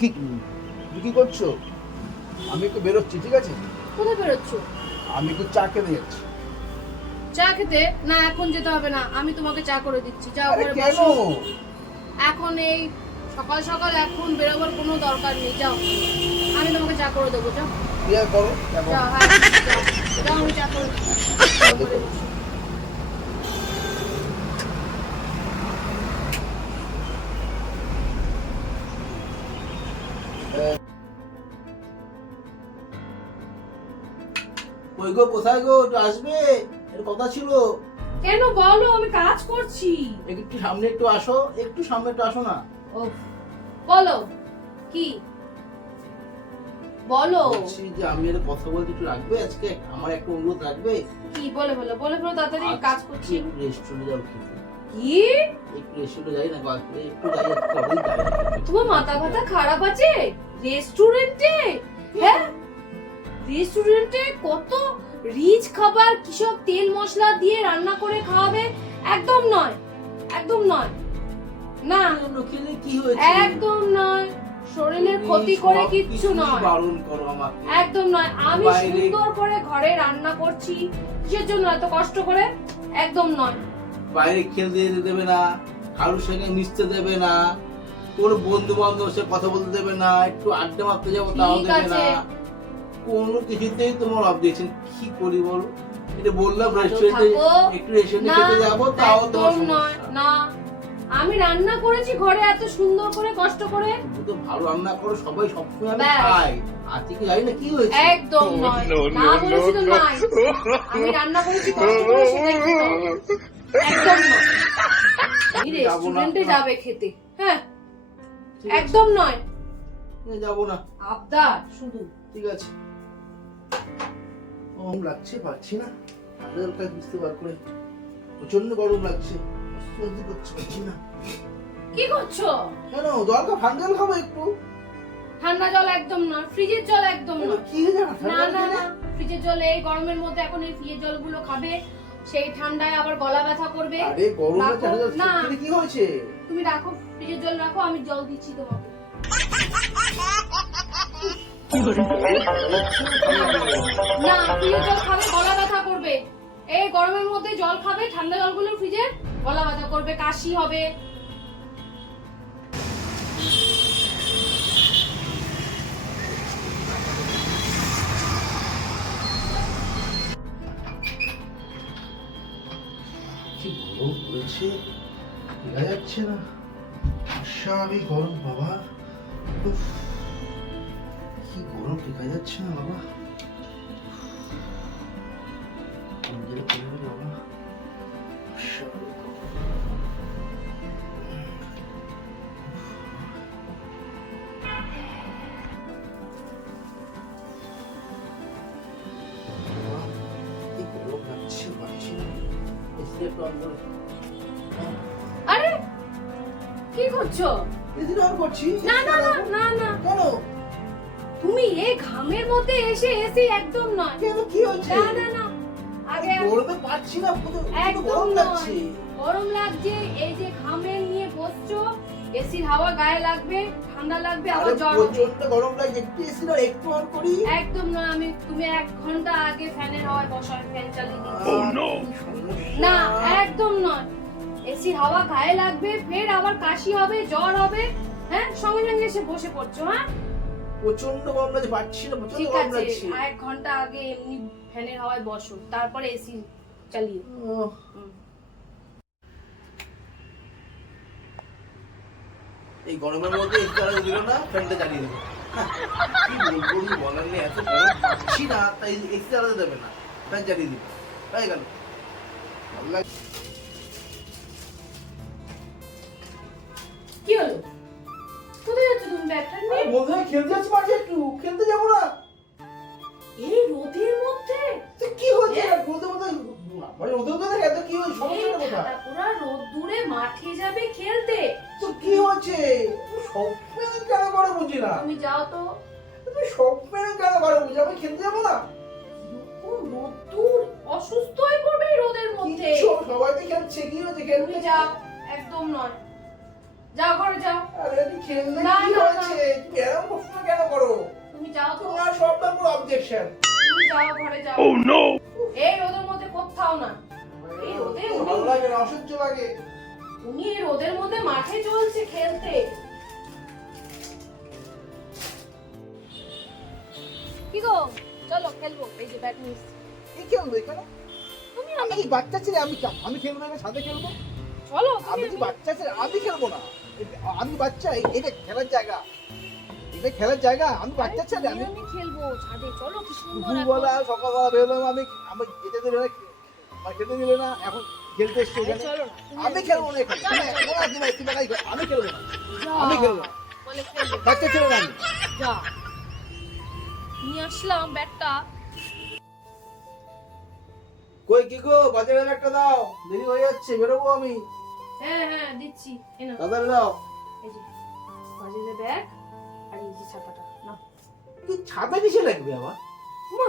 কি তুমি কি করছো? আমি একটু বেরোচ্ছি, ঠিক আছে? কোথায় বেরোচ্ছ? আমি একটু চা খেতে যাচ্ছি। চা খেতে? না, এখন যেতে হবে না, আমি তোমাকে চা করে দিচ্ছি। যাও আরে ঘরে কেন? বসো। এখন এই সকাল সকাল এখন বেরোবার কোনো দরকার নেই, যাও। আমি তোমাকে চা করে দেবো, যাও। বিয়ে করো দেখো। যাও, হ্যাঁ, যাও। যাও, আমি চা করে দিচ্ছি। যাও, ঘরে বসো। কই গো, কোথায় গো? একটু আসবে, এর কথা ছিল। কেন বলো, আমি কাজ করছি। একটু সামনে একটু আসো, একটু সামনে একটু আসো না। ও, বলো কি বলো। বলছি যে আমি এর কথা বলতে একটু রাখবে আজকে, আমার একটা অনুরোধ রাখবে। কি বলে বলো, বলে ফেলো তাড়াতাড়ি, কাজ করছি। একটু রেস্টুরেন্টে যাও খেতে। কি? একটু রেস্টুরেন্টে যাই না, একটু যাই, একটু যাই। তোমার মাথা ব্যথা খারাপ আছে? রেস্টুরেন্টে? হ্যাঁ, রেস্টুরেন্টে কত রিচ খাবার, কিসব তেল মশলা দিয়ে রান্না করে খাওয়াবে? একদম নয়, একদম নয়, না খেলে কি হয়েছে? একদম নয়, শরীরের ক্ষতি করে কিচ্ছু নয়। বারণ করো আমাকে। একদম নয়, আমি সুন্দর করে ঘরে রান্না করছি, কিসের জন্য এত কষ্ট করে? একদম নয়। বাইরে খেলতে যেতে দেবে না, কারোর সঙ্গে মিশতে দেবে না, কোনো বন্ধু বান্ধব সে কথা বলতে দেবে না, একটু আড্ডা মারতে যাবো তাও ঠিক দেবে না, আছে। কোনো কিছুতেই তোমার অবজেকশন। কি করি বলো? এটা বললাম ভালো রেস্টুরেন্টে থাকো। একটু রেস্টুরেন্টে না, খেতে যাবো, তাও তোমার একদম নয়, সমস্যা। না, আমি রান্না করেছি ঘরে এত সুন্দর করে কষ্ট করে। তুমি তো ভালো রান্না করো, সবাই সবসময় আমি ব্যাস। খাই। আজকে কি জানি না কি হয়েছে। একদম নয়, না বলেছি তো নাই। আমি রান্না করেছি কষ্ট করে, সেটাই খেতে হবে। একদম নয়। তুমি যাবো না। রেস্টুরেন্টে যাবে খেতে? হ্যাঁ, ঠিক আছে, একদম নয়। যাবো না। আবদার শুধু। ঠিক আছে। গরম লাগছে, পারছি না। ঠান্ডা জলটা বুঝতে পার করে প্রচন্ড গরম লাগছে, সহ্য করতে পারছি না। কি করছো? কেন? ঠান্ডা জল খাবো একটু। ঠান্ডা জল একদম নয়, ফ্রিজের জল একদম কেন? নয়। কি হয়েছে? না ঠান্ডা জল না খেলে? না, ফ্রিজের জল এই গরমের মধ্যে এখন এই ফ্রিজের জলগুলো খাবে, সেই ঠান্ডায় আবার গলা ব্যথা করবে। আরে গরমে রাখো। ঠান্ডা জল না। খেলে কি হয়েছে? তুমি রাখো, ফ্রিজের জল রাখো, আমি জল দিচ্ছি তোমাকে। না, ফ্রিজের জল খাবে গলা ব্যথা করবে। এই গরমের মধ্যে জল খাবে, ঠান্ডা জলগুলো ফ্রিজের, গলা ব্যথা করবে, কাশি হবে। কি গরম পড়েছে, বোঝা যাচ্ছে না। অস্বাভাবিক গরম বাবা। উফ, কি গরম, টেকা যাচ্ছে না বাবা। কমজোরি পড়বে বাবা। অস্বাভাবিক গরম। বাবা, কি গরম লাগছে, পারছি না। এসি একটু অন করো। আরে কি করছো? এসি অন করছি। না না না না না, কেন? তুমি এই ঘামের মধ্যে এসে এসি একদম নয়। কেন, কি হয়েছে? না না না, আগে গরমে পাচ্ছি না, পুরো একদম গরম নয়। লাগছে। গরম লাগছে, এই যে ঘামে নিয়ে বসছো, এসির হাওয়া গায়ে লাগবে, ঠান্ডা লাগবে, আরে আবার জ্বর হবে। প্রচন্ড গরম লাগছে, একটু এসি না একটু অন করি। একদম না, তুমি 1 ঘন্টা আগে ফ্যানের হাওয়ায় বসাও, ফ্যান চালিয়ে দিচ্ছি। সমস্যা। না, একদম নয়। এসির হাওয়া গায়ে লাগবে, ফের আবার কাশি হবে, জ্বর হবে। হ্যাঁ, সঙ্গে সঙ্গে এসে বসে পড়ছো। হ্যাঁ, প্রচন্ড গরম লাগছে, পাচ্ছি না, প্রচন্ড ঠিক গরম আছে, লাগছে। 1 ঘন্টা আগে এমনি ফ্যানের হাওয়ায় বসো, তারপরে এসি চালিয়ে। ওহ, এই গরমের মধ্যে এসি চালাতে দিল না, ফ্যানটা চালিয়ে দেবো। হ্যাঁ, কি বলবো, কি বলার নেই, এত গরম পাচ্ছি না, তাই এসি চালাতে দেবে না, ফ্যান চালিয়ে দিবে। হয়ে গেল। ভালো লাগছে। কি হলো? কোথায় যাচ্ছ তুমি ব্যাগটা নিয়ে? বন্ধুরা খেলতে যাচ্ছি, মাঠে একটু খেলতে যাবো না? এই রোদের মধ্যে? তো কি হয়েছে? রোদে মধ্যে রোদে মধ্যে দেখে এত কি হয়েছে? সমস্যাটা কোথায়? পুরা রোদ্দুরে মাঠে যাবে খেলতে? তো কি হয়েছে? সবসময় কেন করে বুঝি না? তুমি যাও তো। তুমি সবসময় কেন করে বুঝি? আমি খেলতে যাবো না? ও রোদ্দুর, অসুস্থ হয়ে পড়বে এই রোদের মধ্যে। কিচ্ছু, সবাই তো খেলছে, কি হয়েছে? তুমি খেলতে যাও, একদম নয়। যাও ঘরে যাও। আরে খেললে না, কি না, না। হয়েছে? তুমি এরকম প্রশ্ন কেন করো? তুমি যাও তো, তোমার সবটার পুরো অবজেকশন। তুমি যাও ঘরে যাও। এই রোদের মধ্যে কোথাও না। এই রোদে ভালো লাগে না, অসহ্য লাগে। উনি এই রোদের মধ্যে মাঠে চলছে খেলতে। কি গো, চলো খেলবো। এই যে ব্যাট নিস। কি খেলবো এখানে? তুমি আমি কি বাচ্চা ছেলে? আমি খেলবো না, সাথে খেলবো? চলো, আমি কি বাচ্চা ছেলে? আমি খেলবো না। আমি বাচ্চা, এটা খেলার জায়গা। এটা খেলার জায়গা। আমি বাচ্চা ছেলে। আমি খেলবো ছাদে। চলো, কি সুন্দর। দুপুরবেলা সকালবেলা বেরোলাম, আমি যেতে দিলে না, খেতে দিলে না, এখন খেলতে এসছি এখানে। চলো না, আমি খেলবো না এখানে। আমি খেলবো না। আমি খেলবো না। বলে খেলবো। বাচ্চা ছেলে না আমি। যা, নিয়ে আসলাম ব্যাটটা। কই কি গো, বাজারে একটা দাও, দেরি হয়ে যাচ্ছে, বেরোবো আমি। হ্যাঁ হ্যাঁ দিচ্ছি। এই নাও। তাড়াতাড়ি দাও। এই যে বাজারে ব্যাগ আর এই যে ছাতাটা নাও। কি ছাতা কিসে লাগবে আমার? মা,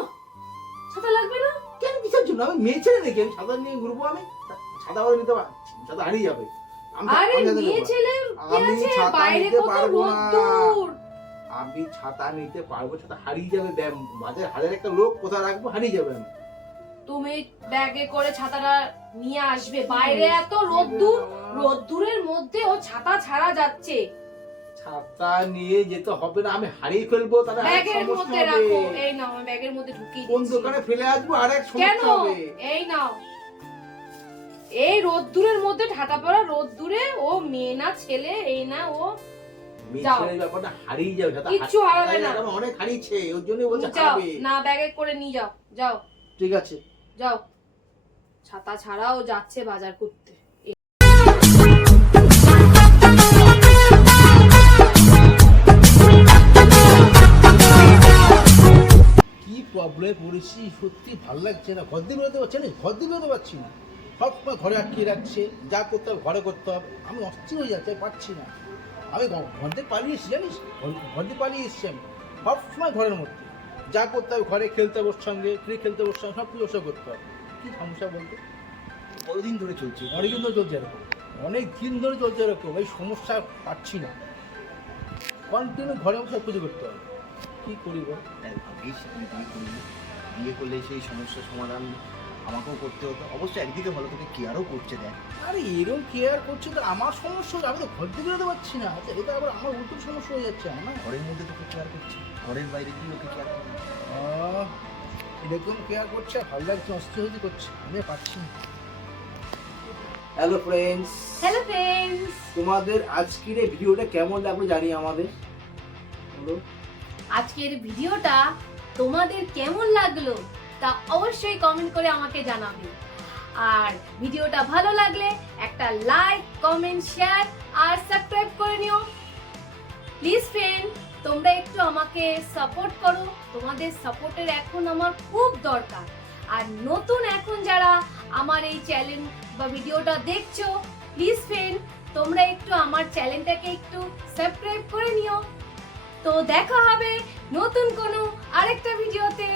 ছাতা লাগবে না? কেন, কিসের জন্য? আমি মেয়ে ছেলে নাকি আমি ছাতা নিয়ে ঘুরবো? আমি ছাতা করে নিতে পারছি, ছাতা হারিয়ে যাবে। আরে মেয়ে ছেলে কি আমি আছে, ছাতা বাইরে নিতে কত পারবো না। রোদ্দুর। আমি ছাতা নিতে পারবো, ছাতা হারিয়ে যাবে। বাজারে হাজার একটা লোক, কোথায় রাখবো, হারিয়ে যাবে। আমি তুমি ব্যাগে করে ছাতাটা নিয়ে আসবে। বাইরে এত রোদ্দুর, রোদ্দুরের মধ্যে ও ছাতা ছাড়া যাচ্ছে। ছাতা নিয়ে যেতে হবে না, আমি হারিয়ে ফেলবো, তাহলে আরেক ব্যাগের সমস্যা মধ্যে হবে। রাখো। এই নাও, আমি ব্যাগের মধ্যে ঢুকিয়ে কোন দিচ্ছি। দোকানে ফেলে আসবো, আরেক কেন? সমস্যা হবে। এই নাও। এই রোদ্দুরের মধ্যে ঢাকা পড়া রোদ্দুরে ও মেয়ে না ছেলে, এই না ও। যাও। মিছের ব্যাপারটা হারিয়ে যাবে, ছাতা কিচ্ছু হারাবে না। আমার অনেক হারিয়েছে, ওর জন্যই বলছে যাও হারাবে। না, ব্যাগে করে নিয়ে যাও। যাও ঠিক আছে। যাও। ছাতা ছাড়াও যাচ্ছে বাজার করতে। কি প্রবলেমে পড়েছি, সত্যি ভালো লাগছে না। ঘর দিয়ে বেরোতে পারছি না, ঘর দিয়ে বেরোতে পারছি না। সব সময় ঘরে আটকিয়ে রাখছে, যা করতে হবে ঘরে করতে হবে। আমি অস্থির হয়ে যাচ্ছি, আমি পারছি না। আমি ঘর দিয়ে পালিয়ে এসেছি, জানিস, ঘর দিয়ে পালিয়ে এসেছি আমি। সব সময় ঘরের মধ্যে যা করতে হবে, ঘরে খেলতে ওর সঙ্গে, ফ্রি খেলতে ওর সঙ্গে, সব কিছু ওর সঙ্গে করতে হবে। কী সমস্যা বলতে? কতদিন ধরে চলছে? অনেক দিন ধরে চলছে এরকম, অনেক দিন ধরে চলছে এরকম। এই সমস্যা পাচ্ছি না, কন্টিনিউ ঘরে সব কিছু করতে হবে। কী করি বল? ভাবিস তুই বিয়ে করবি, বিয়ে করলে সেই সমস্যার সমাধান আমাকেও করতে হতো। অবশ্যই একদিকে ভালো, তোকে কেয়ারও করছে। দেখ, আরে এরকম কেয়ার করছে তো আমার সমস্যা হচ্ছে, আমি তো ঘর দিয়ে বেরোতে পারছি না। আচ্ছা, এটা আবার আমার উল্টো সমস্যা হয়ে যাচ্ছে না? ঘরের মধ্যে তোকে কেয়ার করছে, ঘরের বাইরে তুই ওকে কেয়ার করবি। এরকম কেয়ার করছে, ভালো লাগছে, অস্থির হতে করছে, আমি আর পারছি না। হ্যালো ফ্রেন্ডস, হ্যালো ফ্রেন্ডস, তোমাদের আজকের এই ভিডিওটা কেমন লাগলো জানি আমাদের, বলো। আজকের ভিডিওটা তোমাদের কেমন লাগলো তা অবশ্যই কমেন্ট করে আমাকে জানাবে। আর ভিডিওটা ভালো লাগলে একটা লাইক, কমেন্ট, শেয়ার আর সাবস্ক্রাইব করে নিও প্লিজ ফ্রেন্ড। তোমরা একটু আমাকে সাপোর্ট করো, তোমাদের সাপোর্টের এখন আমার খুব দরকার। আর নতুন এখন যারা আমার এই চ্যানেল বা ভিডিওটা দেখছো, প্লিজ ফ্রেন্ড তোমরা একটু আমার চ্যানেলটাকে একটু সাবস্ক্রাইব করে নিও। তো দেখা হবে নতুন কোনো আরেকটা ভিডিওতে।